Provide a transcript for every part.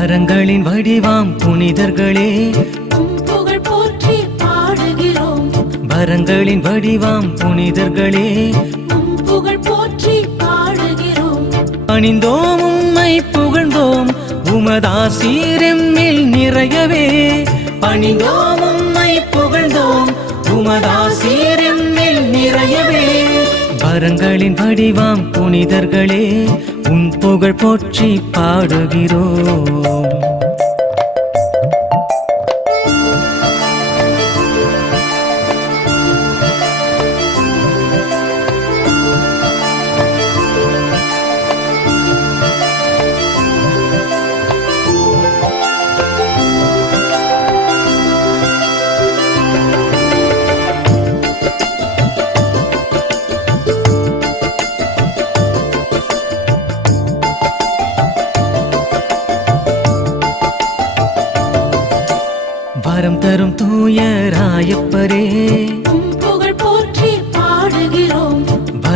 வரங்களின் வடிவாம் புனிதர்களே. புகழ் போற்றி பாடுகிறோம். வரங்களின் வடிவாம் புனிதர்களே. புகழ் போற்றி பாடுகிறோம். அணிந்தோம் உம்மை புகழ்ந்தோம். உமதாசீரெம்மில் நிறையவே. பணிந்தோம் உம்மை புகழ்ந்தோம். உமதாசீரெம்மில் நிறையவே. வரங்களின் வடிவாம் புனிதர்களே. புகழ் போற்றி பாடுகிறோம்.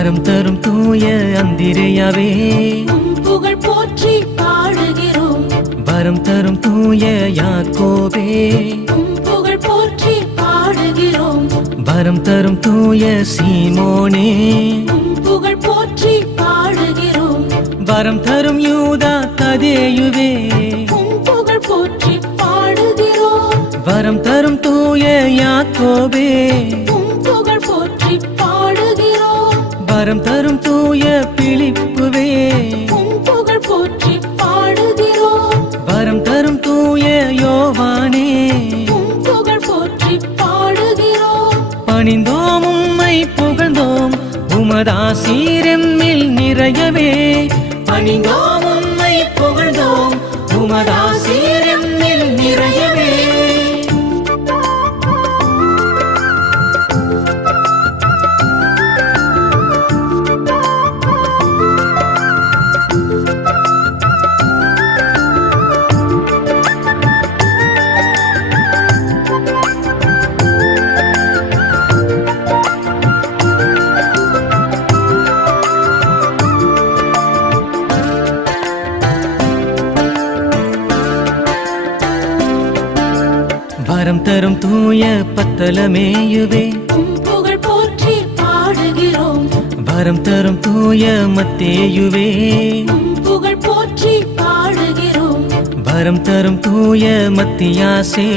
வரம் தரும் தூய அந்திரையாவே. புகழ் போற்றி பாடுகிறோம். வரம் தரும் தூய யாக்கோபே. உம் புகழ் போற்றி பாடுகிறோம். வரம் தரும் தூய சீமோனே. புகழ் போற்றி பாடுகிறோம். வரம் தரும் யூதா கதேயுவே. உம் புகழ் போற்றி பாடுகிறோம். வரம் தரும் தூய யாக்கோபே. உம் புகழ் போற்றி வரம் தரும் தூய பிலிப்புவே உம் புகழ் போற்றி பாடுகிறோம் வரம் தரும் தூய யோவானே. புகழ் போற்றி பாடுகிறோம் பணிந்தோம் உம்மை புகழ்ந்தோம். உமதாசீரெம்மில் நிறையவே. பணிந்தோம் உம்மை புகழ்ந்தோம். உமதாசீரெம்மில் வரம் தரும் தூய பத்தலமேயுவே. புகழ் போற்றி பாடுகிறோம். வரம் தரும் தூய மத்தேயுவே. புகழ் போற்றி பாடுகிறோம். வரம் தரும் தூய மத்தியாசே.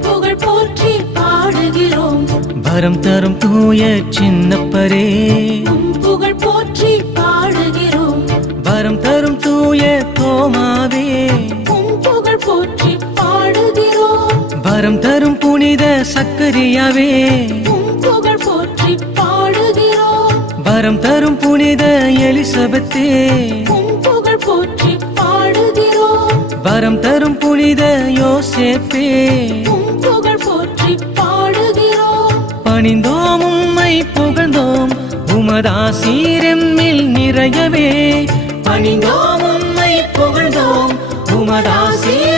புகழ் போற்றி பாடுகிறோம். வரம் தரும் தூய சின்னப்பரே. சக்கரியாவே புகழ் போற்றி பாடுகிறோம். வரம் தரும் புனித எலிசபெத்தே. புகழ் போற்றி பாடுகிறோம். வரம் தரும் புனித யோசேப்பே. உம் புகழ் போற்றி பாடுகிறோம். பணிந்தோம் உம்மை புகழ்ந்தோம். உமதாசீரெம்மில் நிறையவே. பணிந்தோம் உம்மை புகழ்ந்தோம். உமதாசீரெம்மில்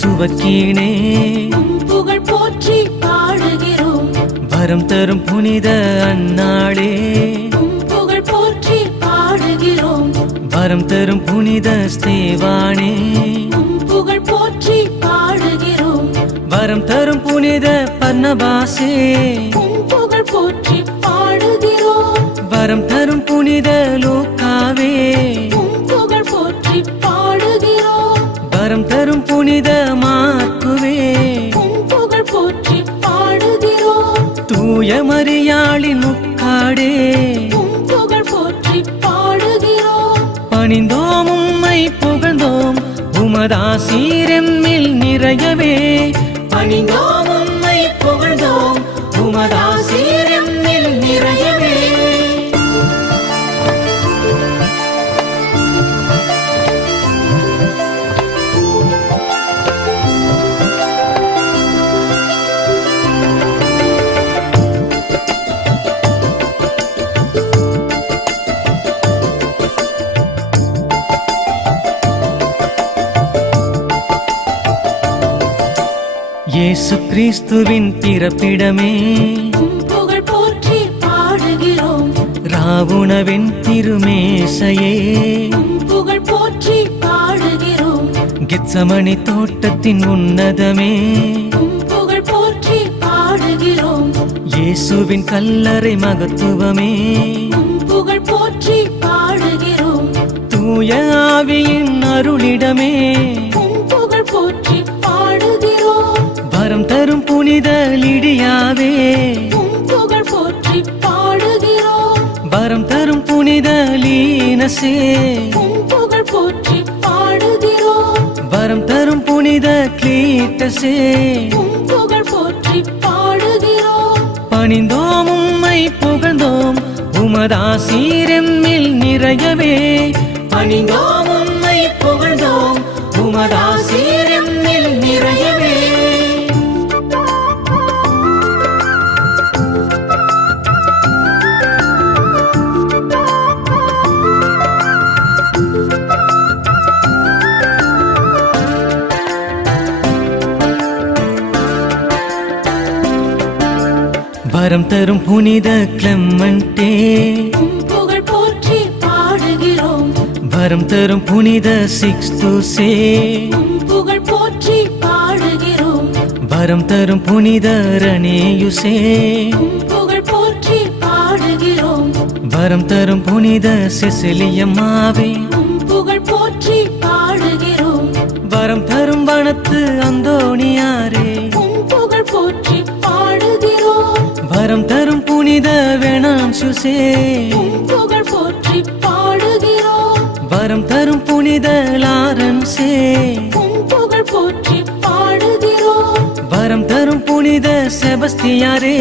புனித சுவக்கீனே உம் புகழ் போற்றி பாடுகிறோம். வரம் தரும் புனித அன்னாளே. புகழ் போற்றி பாடுகிறோம். வரம் தரும் புனித ஸ்தேவானே. புகழ் போற்றி பாடுகிறோம். வரம் தரும் புனித பர்ணபாசே. புகழ் போற்றி பாடுகிறோம். வரம் தரும் புனித லூக்காவே வரம் தரும் புனித மார்க்குவே. உம் புகழ் போற்றி பாடுகிறோம் தூய மரியாளின் முக்காடே புகழ் போற்றி பாடுகிறோம் பணிந்தோம் உம்மை புகழ்ந்தோம். உமதாசீரெம்மில் நிறையவே. பணிந்தோம் கிறிஸ்துவின் பிறப்பிடமே. புகழ் போற்றி பாடுகிறோம். ராவுணவின் திருமேசையே. புகழ் போற்றி பாடுகிறோம். கெத்சமணி தோட்டத்தின் உன்னதமே. புகழ் போற்றி பாடுகிறோம். இயேசுவின் கல்லறை மகத்துவமே. புகழ் போற்றி பாடுகிறோம். தூய ஆவியின் அருளிடமே. வரம் தரும் புனித லிடியாவே. புகழ் போற்றி பாடுகிறோம். வரம் தரும் புனித லீனசே. புகழ் போற்றி பாடுகிறோம். வரம் தரும் புனித கிளீட்டசே. புகழ் போற்றி பாடுகிறோம். பணிந்தோம் உம்மை புகழ்ந்தோம். உமதாசீரெம்மில் நிறையவே. பணிந்தோம் உம்மை புகழ்ந்தோம். உமதாசீரெம்மில் வரம் தரும் புனித கிளம்மண்டே புகழ் போற்றி பாடுகிறோம். வரம் தரும் புனித சிக்ஸ்துசே உம் புகழ் போற்றி பாடுகிறோம். வரம் தரும் புனித ரணேயுசே புகழ் போற்றி பாடுகிறோம். வரம் தரும் புனித செசிலியம்மாவே. புகழ் போற்றி பாடுகிறோம். வரம் தரும் வனத்து அந்தோணியாரே. புனித வேணான்சுசே உம் புகழ் போற்றி பாடுகிறோம். வரம் தரும் புனித லாரன்சே புகழ் போற்றி பாடுகிறோம். வரம் தரும் புனித செபஸ்தியாரே.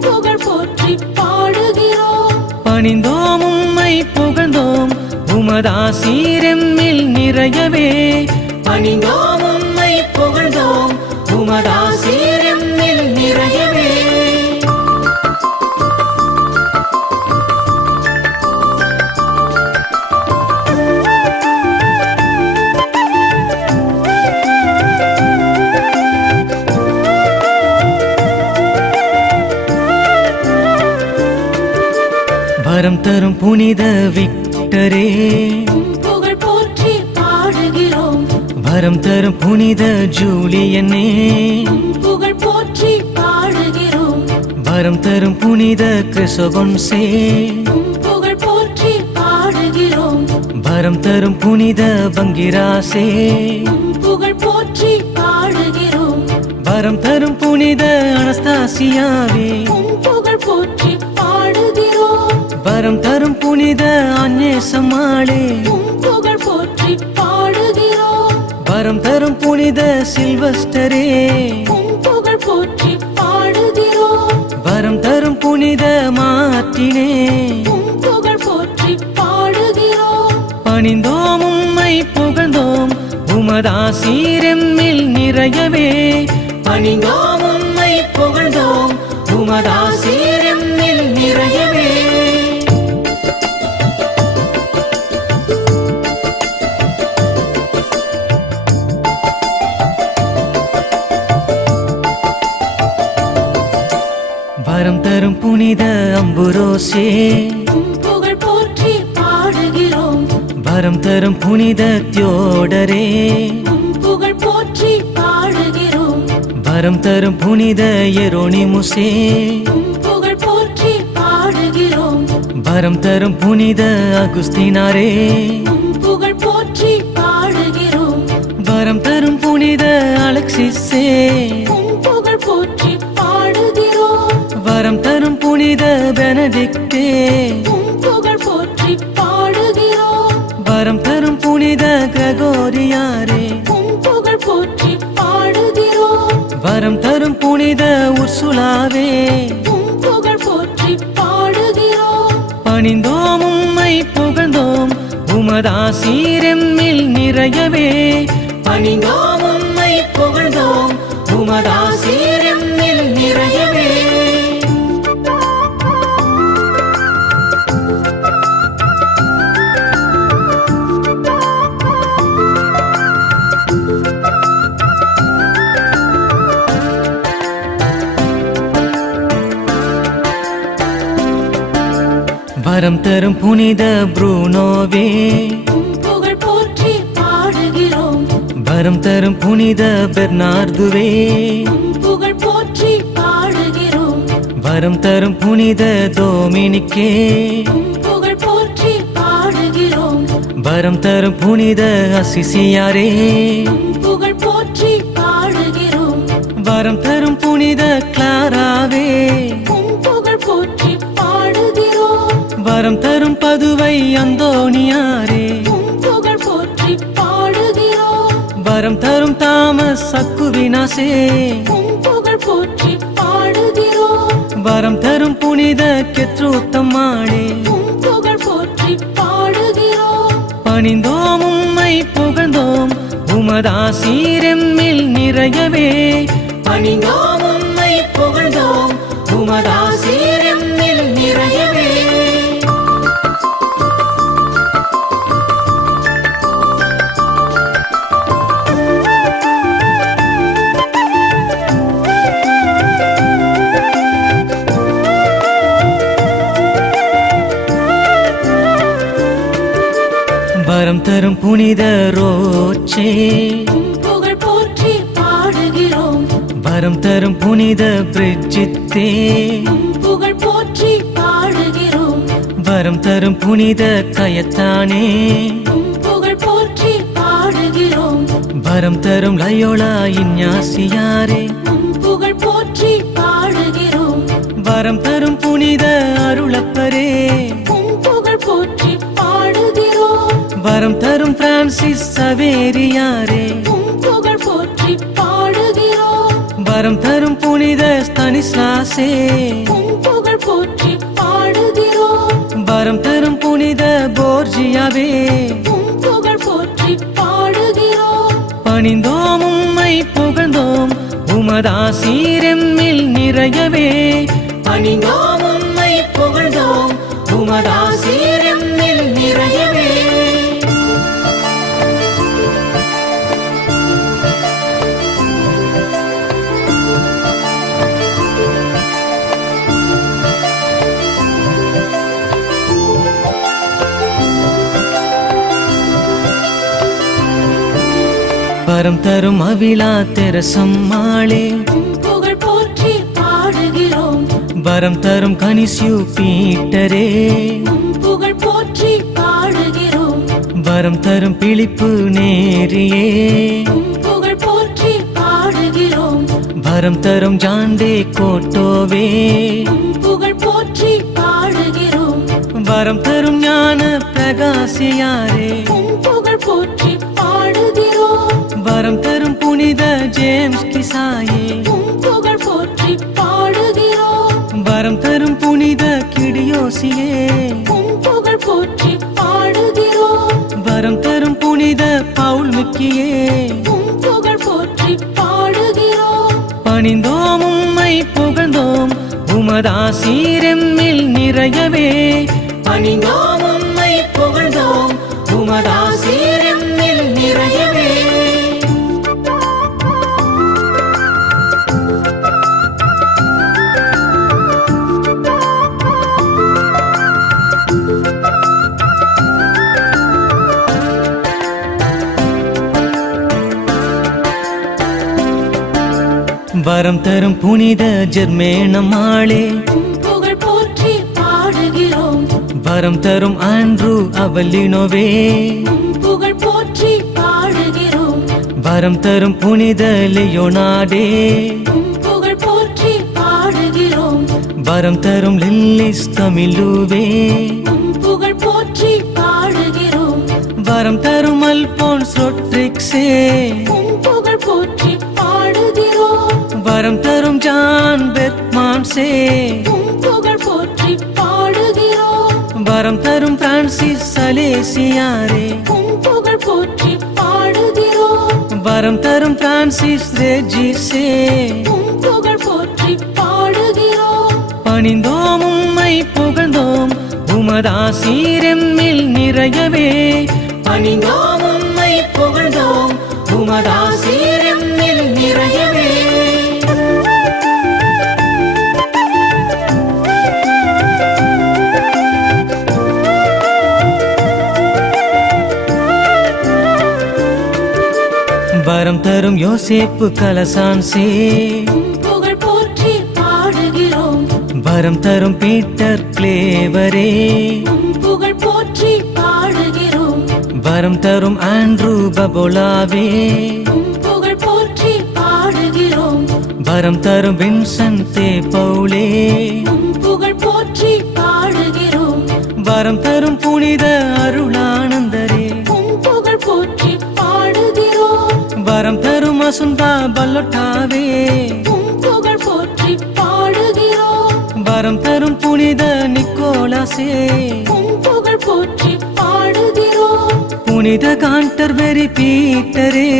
புகழ் போற்றி பாடுகிறோம். பணிந்தோம் உம்மை புகழ்ந்தோம். உமதாசீரெம்மில் நிறையவே. பணிந்தோம் உம்மை புகழ்ந்தோம். உமதாசீரெம்மில் வரம் தரும் புனித விக்டரே. புகழ் போற்றி பாடுகிறோம். வரம் தரும் புனித ஜூலியனே. புகழ் போற்றி பாடுகிறோம். வரம் தரும் புனித கிறிசோகொன்சே உம் புகழ் போற்றி பாடுகிறோம். வரம் தரும் புனித பங்கிராசே. புகழ் போற்றி பாடுகிறோம். வரம் தரும் புனித அனஸ்தாசியாவே. வரம் தரும் புனித அன்னேசமாளே புகழ் போற்றி பாடுகிறோம். வரம் தரும் புனித சில்வஸ்டரே. புகழ் போற்றி பாடுகிறோம். வரம் தரும் புனித உம் புகழ் போற்றி பாடுகிறோம். பணிந்தோம் உம்மை புகழ்ந்தோம். உமதாசீரெம்மில் நிறையவே. பணிந்தோம் உம்மை புகழ்ந்தோம். உமதாசீரெம்மில் நிறையவே. தரும் புனித அம்புரோசே புகழ் போற்றி பாடுகிறோம். வரம் தரும் புனித தியோடரே. புகழ் போற்றி பாடுகிறோம். வரம் தரும் புனித எரோனிமுசே. உம் புகழ் போற்றி பாடுகிறோம். வரம் தரும் புனித அகுஸ்தினாரே. புகழ் போற்றி பாடுகிறோம். வரம் தரும் புனித அலெக்சிஸே. வரம் தரும் புனித பெனடிக்டே. புகழ் போற்றி பாடுகிறோம். வரம் தரும் புனித கிரகோரியாரே. புகழ் போற்றி பாடுகிறோம். வரம் தரும் புனித உர்சுலாவே. புகழ் போற்றி பாடுகிறோம். பணிந்தோம் உம்மை புகழ்ந்தோம். உமதாசீரெம்மில் நிறையவே. பணிந்தோம் உம்மை புகழ்ந்தோம். உமதாசீரெம்மில் வரம் தரும் புனித ப்ரூனோவே புகழ் போற்றி பாடுகிறோம். வரம் தரும் புனித பெர்னார்துவே. புகழ் போற்றி பாடுகிறோம். வரம் தரும் புனித டோமினிக்கே உம் புகழ் போற்றி பாடுகிறோம். வரம் தரும் புனித அசிசியாரே. புகழ் போற்றி பாடுகிறோம். வரம் தரும் புனித கிளாராவே. வரம் தரும் பதுவை அந்தோணியாரே. புகழ் போற்றி பாடுகிறோம். வரம் தரும் தாமஸ் சக்குவினாசே புகழ் போற்றி பாடுகிறோம். வரம் தரும் புனித கெத்ரூத்தம்மாளே. புகழ் போற்றி பாடுகிறோம். பணிந்தோம் உம்மை புகழ்ந்தோம். உமதாசீரெம்மில் நிறையவே. பணிந்தோம் உம்மை புகழ்ந்தோம். உமதாசீரெம்மில் வரம் தரும் புனித ரோச்சே. உம் புகழ் போற்றி பாடுகிறோம். வரம் தரும் புனித பிரிஜித்தே உம் புகழ் போற்றி பாடுகிறோம். வரம் தரும் புனித கயத்தானே. புகழ் போற்றி பாடுகிறோம். வரம் தரும் லயோலா இஞ்ஞாசியாரே உம் புகழ் போற்றி பாடுகிறோம். வரம் தரும் புனித வரம் தரும் பிரான்சிஸ் சவேரியாரே. புகழ் போற்றி பாடுகிறோம். வரம் தரும் புனித ஸ்தனிஸ்லாசே புகழ் போற்றி பாடுகிறோம். வரம் தரும் புனித போர்ஜியாவே. புகழ் போற்றி பாடுகிறோம். பணிந்தோம் உம்மை புகழ்ந்தோம். உமதாசீரெம்மில் நிறையவே. பணிந்தோம் உம்மை புகழ்ந்தோம். உமதாசீரெம்மில் வரம் தரும் அவிழா தெரசம்மாளே உம் புகழ் போற்றி பாடுகிறோம். வரம் தரும் கனிசியு பீட்டரே. புகழ் போற்றி பாடுகிறோம். வரம் தரும் பிழிப்பு நேரியே. புகழ் போற்றி பாடுகிறோம். வரம் தரும் ஜாண்டே கோட்டோவே. புகழ் போற்றி பாடுகிறோம். வரம் தரும் ஞான பிரகாசியாரே. புகழ் போற்றி வரம் தரும் புனித ஜேம்ஸ் கிசாயே. புகழ் போற்றி பாடுகிறோம். வரம் தரும் புனித கிடியோசியே. புகழ் போற்றி பாடுகிறோம். வரம் தரும் புனித பவுல் மிக்கியே. புகழ் போற்றி பாடுகிறோம். பணிந்தோம் உம்மை புகழ்ந்தோம். உமதாசீரெம்மில் நிறையவே. பணிந்தோம் உம்மை புகழ்ந்தோம். உமதாசீரெம்மில் வரம் தரும் புனித ஜெர்மேனமாளே உம் புகழ் போற்றி பாடுகிறோம். வரம் தரும் ஆண்ட்ரூ அவலினோவே புகழ் போற்றி பாடுகிறோம். வரம் தரும் புனித லியோனாடே. புகழ் போற்றி பாடுகிறோம். வரம் தரும் லில்லிஸ் தமிழுவே. புகழ் போற்றி பாடுகிறோம். வரம் தரும் அல்போன்ஸ் ரொட்ரிக்ஸே. வரம் தரும் ஜான் பெத்மான்சே புகழ் போற்றி பாடுகிறோம். வரம் தரும் பிரான்சிஸ் சலேசியாரே புகழ் போற்றி பாடுகிறோம். வரம் தரும் பிரான்சிஸ் ரெஜிசே புகழ் போற்றி பாடுகிறோம். பணிந்தோம் உம்மை புகழ்ந்தோம். உமதாசீரெம்மில் நிறையவே. பணிந்தோம் உம்மை புகழ்ந்தோம். உமதாசீரெம்மில் நிறையவே. வரம் தரும் யோசேப்பு கலசான்சே புகழ் போற்றி பாடுகிறோம். வரம் தரும் பீட்டர் கிளேவரே. புகழ் போற்றி பாடுகிறோம். வரம் தரும் ஆண்ட்ரூ பபோலாவே. புகழ் போற்றி பாடுகிறோம். வரம் தரும் வின்சன்தே பவுலே. உம் புகழ் போற்றி பாடுகிறோம். வரம் தரும் புனித அருளானந்தரே அசுந்தா பல்லொட்டாவே. புகழ் போற்றி பாடுகிறோம். வரம் தரும் புனித நிக்கோலாசே புகழ் போற்றி பாடுகிறோம். புனித காண்டர்பெரி பீட்டரே.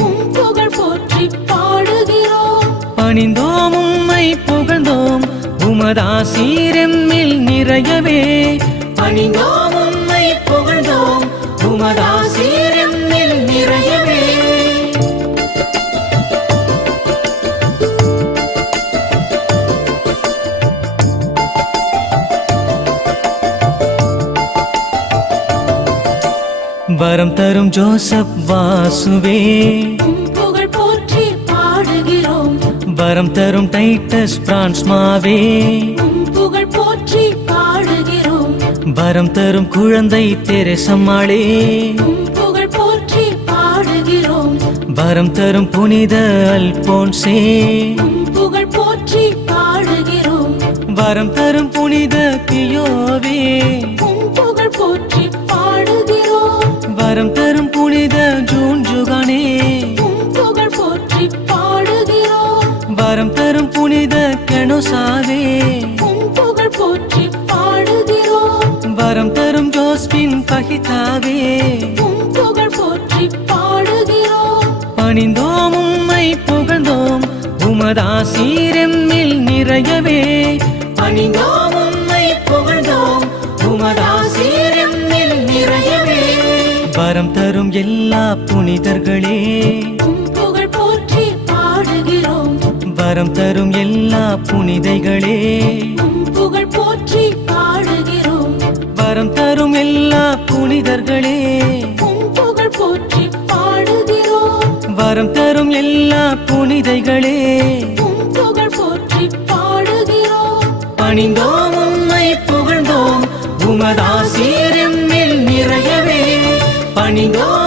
உம் புகழ் போற்றி பாடுகிறோம். பணிந்தோம் உம்மை புகழ்ந்தோம். உமதாசீரெம்மில் நிறையவே. பணிந்தோம் உம்மை புகழ்ந்தோம். உமதாசீரெம்மில் வரம் தரும் ஜோசப் வாசுவே. புகழ் போற்றி பாடுகிறோம். வரம் தரும் டைட்டஸ் பிரான்ஸ் மாவே உம் புகழ் போற்றி பாடுகிறோம். வரம் தரும் குழந்தை தெரசம்மாளே. புகழ் போற்றி பாடுகிறோம். வரம் தரும் புனித அல்போன்சே. புகழ் போற்றி பாடுகிறோம். வரம் தரும் புனித பியோவே உம் புகழ் போற்றி பாடுகிறோம். வரம் தரும் ஜோஸ்பின் பகிதாவே. புகழ் போற்றி பாடுகிறோம். பணிந்தோம் உம்மை புகழ்ந்தோம். உமதாசீரெம்மில் நிறையவே. பணிந்தோம் உம்மை புகழ்ந்தோம். உமதாசீரெம்மில் நிறையவே. வரம் தரும் எல்லா புனிதர்களே. வரம் தரும் எல்லா புனிதைகளே. புகழ் போற்றி பாடுகிறோம். வரம் தரும் எல்லா புனிதர்களே. புகழ் போற்றி பாடுகிறோம். வரம் தரும் எல்லா புனிதைகளே. புகழ் போற்றி பாடுகிறோம். பணிந்தோம் உம்மை புகழ்ந்தோம். உமதாசீரெம்மில் நிறையவே. பணிந்தோம்